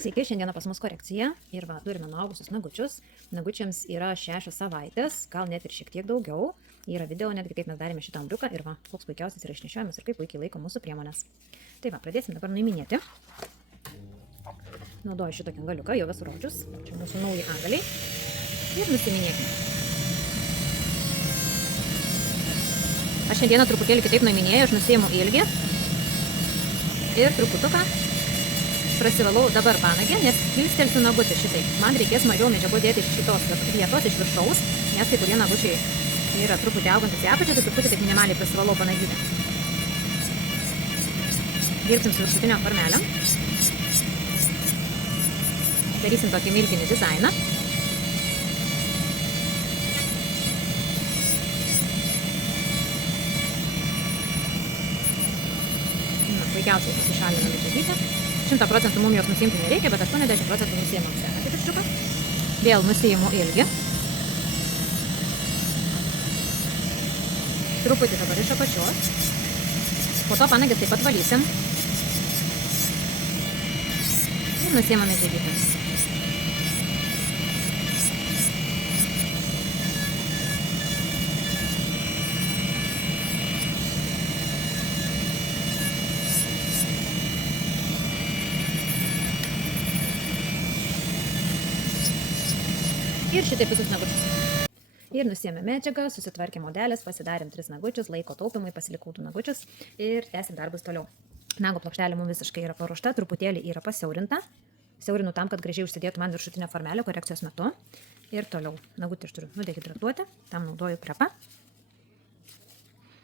Sveiki, šiandieną pas mus korekcija ir va, turime nuaugusius nagučius. Nagučiams yra 6 savaitės, gal net ir šiek tiek daugiau. Yra video netgi, kaip mes darėme šitą ambriuką ir va, koks puikiausias yra išnešiojimas ir kaip puikiai laiko mūsų priemonės. Tai va, pradėsim dabar nuiminėti. Naudoju šitokį galiuką, jau esu rodžius. Čia mūsų nauji angaliai. Ir nusiminėkime. Aš šiandieną truputėlį kitaip nuiminėjau, aš nusiimu ilgį. Ir truputuką prasivalau dabar panagę, nes kilstelsiu nagutį šitai. Man reikės mažiau medžiagų dėti iš šitos vietos, iš viršaus, nes kai kurie nagučiai yra truputį augantis į apačią, tai truputį taip minimaliai prasivalau panagytę. Dirbsim su viršutinio formelėm. Darysim tokį milkinį dizainą. Puikiausiai pasišalina medžiagytę. 100% mums jos nusiimti nereikia, bet 80% nusiimam sekantį pirščiuką. Vėl nusiimu ilgį. Truputį dabar iš apačios. Po to panagės taip pat valysim. Ir nusiimam medžiagytės. Ir šitaip visus nagučius. Ir nusiėmė medžiagą, susitvarkė modelis, pasidarėm 3 nagučius, laiko taupimui, pasilikau 2 nagučius ir tęsim darbus toliau. Nago plokštelė mums visiškai yra paruošta, truputėlį yra pasiaurinta. Siaurinu tam, kad gražiai užsidėtų man viršutinę formelę korekcijos metu. Ir toliau nagutį aš turiu nudehidratuoti, tam naudoju prepą.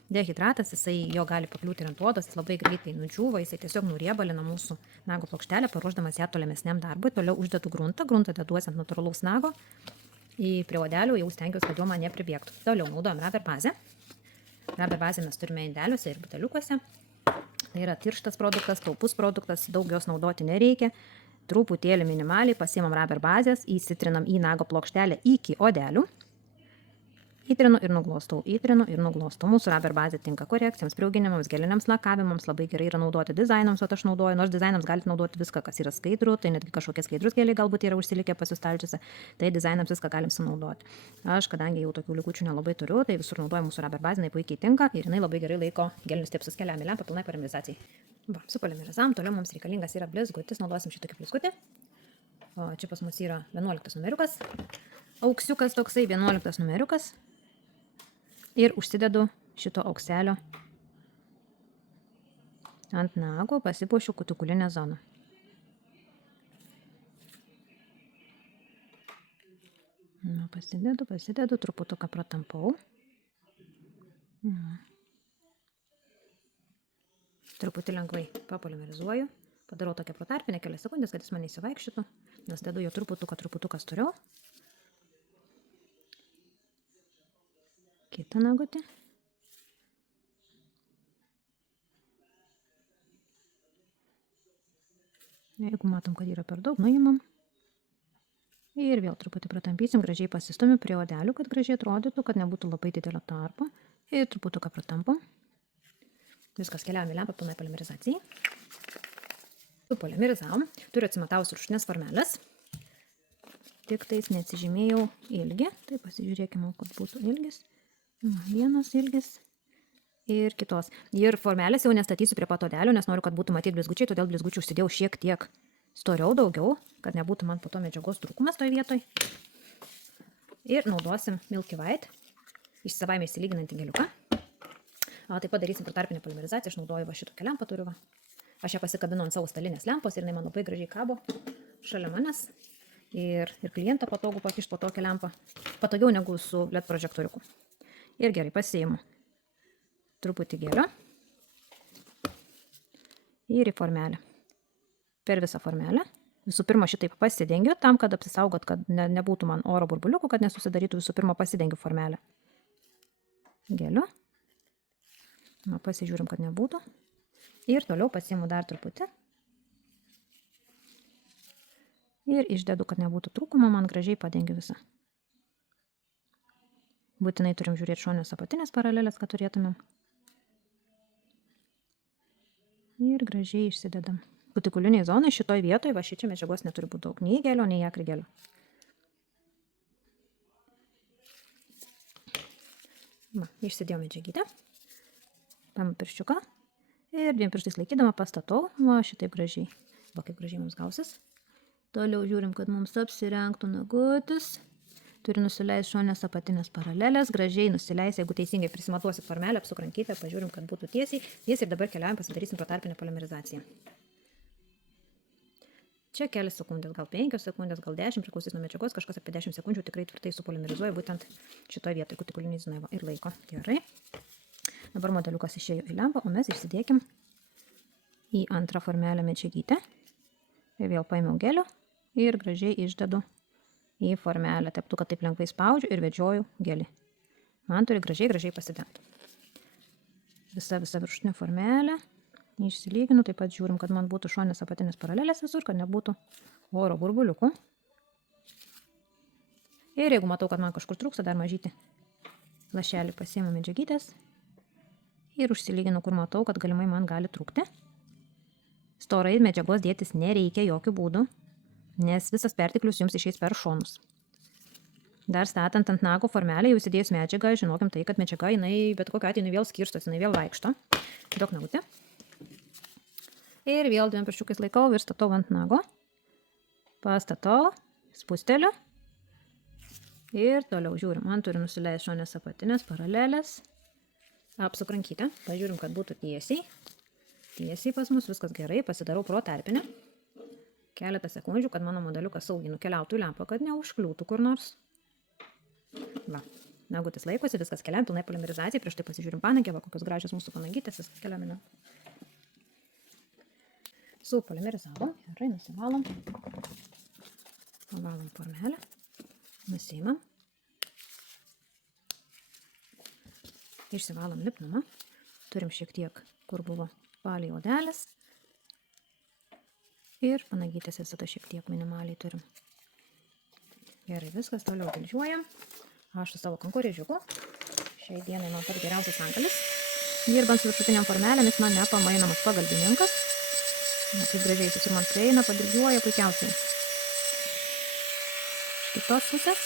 Dehidratas, jisai jo gali pakliūti ir ant odos, jis labai greitai nudžiūva, jisai tiesiog nuriebalina mūsų nago plokštelę, paruošdamas ją tolimesniam darbui. Toliau uždedu gruntą deduosi ant natūralaus nago. Prie odelių jau stengiuosi, kad jo man nepribėgtų. Toliau naudojam rubber bazę. Rubber bazę mes turime indeliuose ir buteliukuose. Tai yra tirštas produktas, taupus produktas, daug jos naudoti nereikia. Truputėlį minimaliai pasiimam rubber bazės, įsitrinam į nago plokštelę iki odelių. Įtrinu ir nuglostau, įtrinu ir nuglostau. Mūsų rubber bazė tinka korekcijams, priauginimams, geliniams lakavimams, labai gerai yra naudoti dizainams, o aš naudoju, nors dizainams galite naudoti viską, kas yra skaidru, tai netgi kažkokie skaidrus geliai galbūt yra užsilikę pasistalčiuose, tai dizainams viską galim sunaudoti. Aš, kadangi jau tokių likučių nelabai turiu, tai visur naudoju mūsų rubber bazę, jinai puikiai tinka ir jinai labai gerai laiko gelinius stiepsus keliam į lempą pilnai polimerizacijai. Va, supolimerizavom, toliau mums reikalingas yra blizgutis, naudosim šitokį blizgutį. O čia pas mus yra 11 numeriukas, auksiukas toksai, 11 numeriukas. Ir užsidedu šito aukselio ant nago, pasipuošiu kutikulinę zoną. Pasidedu, truputuką pratampau. Truputį lengvai papolimerizuoju. Padarau tokią protarpinę kelias sekundės, kad jis man įsivaikščiutų, nes dedu jo truputuką storiau. Kitą nagutį. Jeigu matom, kad yra per daug, nuimam. Ir vėl truputį pratampysim, gražiai pasistumiu prie odelių, kad gražiai atrodytų, kad nebūtų labai didelio tarpo. Ir truputuką pratampam. Viskas keliaujam į lempą pilnai polimerizacijai. Supolimerizavom. Turiu atsimatavus rūšinės formelės. Tik tais neatsižymėjau ilgį. Tai pasižiūrėkime, kad būtų ilgis. Vienas ilgis ir kitos. Ir formelės jau nestatysiu prie pat odelių, nes noriu, kad būtų matyti blizgučiai, todėl blizgučių užsidėjau šiek tiek storiau daugiau, kad nebūtų man po to medžiagos trūkumas toj vietoj. Ir naudosim Milky White, iš savaime išsilyginantį geliuką. Taip pat darysim protarpinę polimerizaciją, aš naudoju va šitokią lempą turiu. Aš ją pasikabinu ant savo stalinės lempos ir jinai man labai gražiai kabo šalia manęs. Ir klientą patogu pakišti po tokią lempą. Patogiau negu su LED prožektoriuku. Ir gerai pasiimu truputį gelio ir į formelę. Per visą formelę. Visų pirma šitaip pasidengiu, tam, kad apsisaugot, kad nebūtų man oro burbuliukų, kad nesusidarytų, visų pirma pasidengiu formelę. Geliu. Pasižiūrim, kad nebūtų. Ir toliau pasiimu dar truputį. Ir išdedu, kad nebūtų trūkumo, man gražiai padengiu visą. Būtinai turim žiūrėti šonės apatinės paralelės, kad turėtumėm. Ir gražiai išsidedam. kutikuliniai zonai šitoj vietoj, va šičia medžiagos neturi būti daug, nei gelio, nei akrigelio. Va, išsidėjau medžiagytę, paimu pirščiuką ir 2 pirštais laikydama pastatau, va šitaip gražiai, va kaip gražiai mums gausis. Toliau žiūrim, kad mums apsirengtų nagutis. Turi nusileis šonės apatinės paralelės, gražiai nusileis, jeigu teisingai prisimatuosit formelę, apsuk rankytę, pažiūrim, kad būtų tiesiai. Tiesiai ir dabar keliaujam, pasidarysim protarpinę polimerizaciją. Čia kelias sekundės, gal 5 sekundės, gal 10, priklausys nuo medžiagos, kažkas apie 10 sekundžių tikrai tvirtai supolimerizuoja būtent šitoje vietoje, kutikuliniai zonai ir laiko. Gerai. Dabar modeliukas išėjo į lempą, o mes išsidėkim į antrą formelę medžiagytę. Ir vėl paėmiau gelio ir gražiai išdedu į formelę. Teptuką taip lengvai spaudžiu ir vedžioju gelį. Man turi gražiai pasidengti. Visa viršutinė formelė. Išsilyginu, taip pat žiūrim, kad man būtų šonės apatinės paralelės visur, kad nebūtų oro burbuliukų. Ir jeigu matau, kad man kažkur trūksta dar mažyti lašelį, pasiimu medžiagytės ir užsilyginu, kur matau, kad galimai man gali trūkti. Storai medžiagos dėtis nereikia jokių būdų, nes visas perteklius jums išeis per šonus. Dar statant ant nago formelę, jau įsidėjus medžiagą, žinokim tai, kad medžiaga, jinai bet kokiu atveju vėl skirstosi, jinai vėl vaikšto. Duok nagutę. Ir vėl 2 pirščiukais laikau ir statau ant nago. Pastatau, spusteliu. Ir toliau žiūrim, man turi nusileis šonės apatinės paralelės. Apsuk rankytę, pažiūrim, kad būtų tiesiai. Tiesiai pas mus, viskas gerai, pasidarau protarpinę. Keletą sekundžių, kad mano modeliukas saugiai nukeliautų į lempą, kad neužkliūtų kur nors. Va, nagutis laikosi, viskas keliam, pilnai polimerizacija, prieš tai pasižiūrim panagę, va, kokios gražios mūsų panagytės, viskas keliamina. Supolimerizavom, gerai, nusivalom. Pavalom formelę, nusiimam. Išsivalom lipnumą. Turim šiek tiek, kur buvo palei odelės. Ir panagytės visada šiek tiek minimaliai turim. Gerai, viskas toliau dilžiuojam. Aš su savo kankorėžiuku. Šiai dienai man pats geriausias ankalis. Dirbant su viršutiniam formelėmis man nepamainomas pagalbininkas. Kaip gražiai jis ir man prieina, padilžiuoja puikiausiai. Kitos pusės.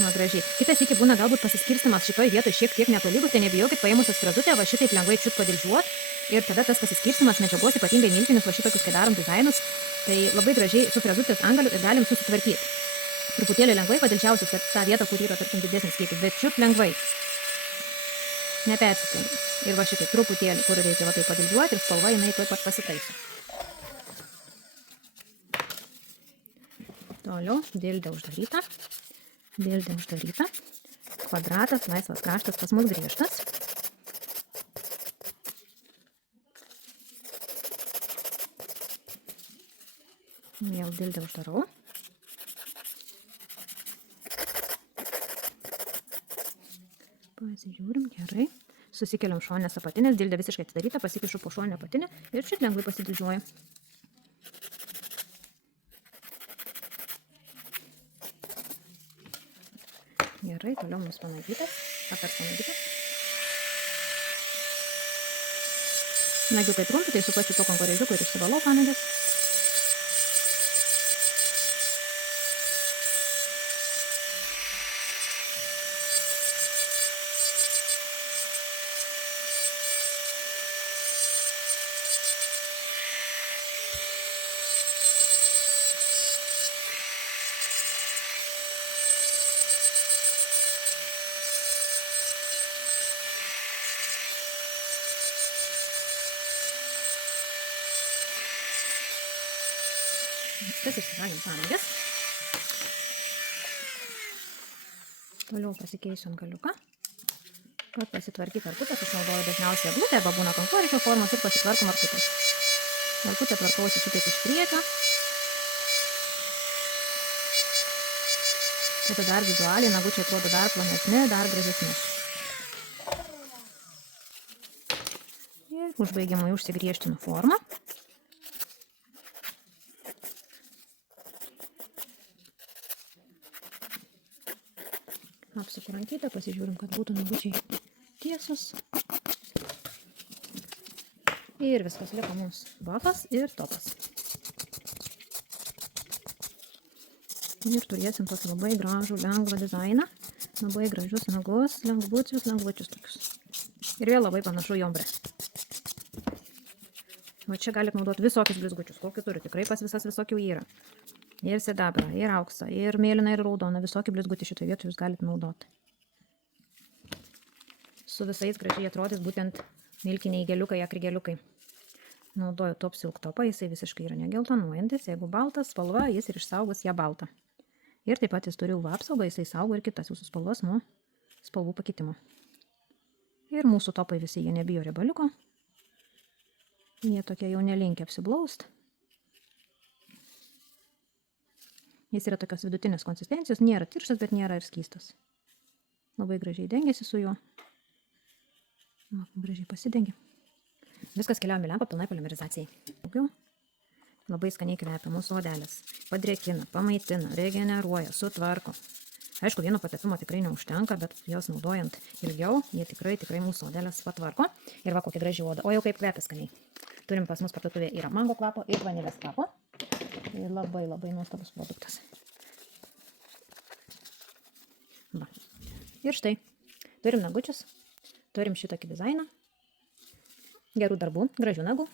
Na, gražiai. Kitas iki būna galbūt pasiskirstimas šitoj vietoj šiek tiek netolygus, tai nebijokit paėmusios frezutę, va šitaip lengvai čiut padilžiuot. Ir tada tas pasiskirstimas medžiagos, ypatingai miltinius, va šitokius, kai darom dizainus, tai labai gražiai su frezutės angaliu ir galim susitvarkyti. Truputėlį lengvai padilžiausius tą vietą, kur yra, tarkim, didesnis kiekis, bet čiut lengvai. Nepersistengiam. Ir va šitaip truputėlį, kur reikia va taip padilžiuoti ir spalva jinai tuoj pat pasitaiso. Toliau dildė uždaryta. Dildė uždaryta. Kvadratas, laisvas kraštas pas mus griežtas. Vėl dildė uždarau. Pasižiūrim, gerai. Susikeliam šonės apatinės, dildė visiškai atidaryta, pasikišu po šonę apatinę ir šit lengvai pasidildžiuoju. Gerai, toliau mums panagytas, apars panagytas. Nagiukai trumpi, tai su pačiu to kankorėžiuku ir išsivalau panagės. Viskas išsivalėm panagės. Toliau pasikeisiu ant galiuką. Kad pasitvarkyti arkutės, aš naudoju dažniausiai eglutę, arba būna kankorėžio formos ir pasitvarkom arkutės. Arkutę tvarkausi šitaip iš priekio. Tada dar vizualiai nagučiai atrodo dar plonesni, dar gražesni. Ir užbaigiamai užsigriežtinu formą. Apsuku rankytę, pasižiūrim, kad būtų nagučiai tiesus. Ir viskas liko mums bafas ir topas. Ir turėsim tokį labai gražų, lengvą dizainą. Labai gražius nagus, lengvučius tokius. Ir vėl labai panašu į ombre. Va čia galite naudoti visokius blizgučius, kokį turi. Tikrai pas visas visokių yra. Ir sidabrą, ir auksą, ir mėlyną, ir raudoną. Visokį blizgutį šitoje vietoje jūs galite naudoti. Su visais gražiai atrodys būtent milkiniai geliukai, akrigeliukai. Naudoju Top Silk topą, jisai visiškai yra negeltonuojantis. Jeigu baltas spalva, jis ir išsaugos ją baltą. Ir taip pat jis turi UV apsaugą, jisai saugo ir kitas jūsų spalvas nuo spalvų pakitimo. Ir mūsų topai visi, jie nebijo riebaliuko. Jie tokie jau nelinkę apsiblaust. Jis yra tokios vidutinės konsistencijos, nėra tirštas, bet nėra ir skystas. Labai gražiai dengiasi su juo. Gražiai pasidengia. Viskas keliaujame lempą pilnai polimerizacijai. Daugiau. Labai skaniai kvepia mūsų odelės. Padrėkina, pamaitina, regeneruoja, sutvarko. Aišku, vieno patepimo tikrai neužtenka, bet jos naudojant ilgiau, jie tikrai mūsų odelės patvarko. Ir va kokia graži oda. O jau kaip kvepia skaniai. Turim pas mus parduotuvėje yra mango kvapo ir vanilės kvapo. Ir labai nuostabus produktas. Va. Ir štai. Turim nagučius. Turim šitokį dizainą. Gerų darbų, gražių nagų.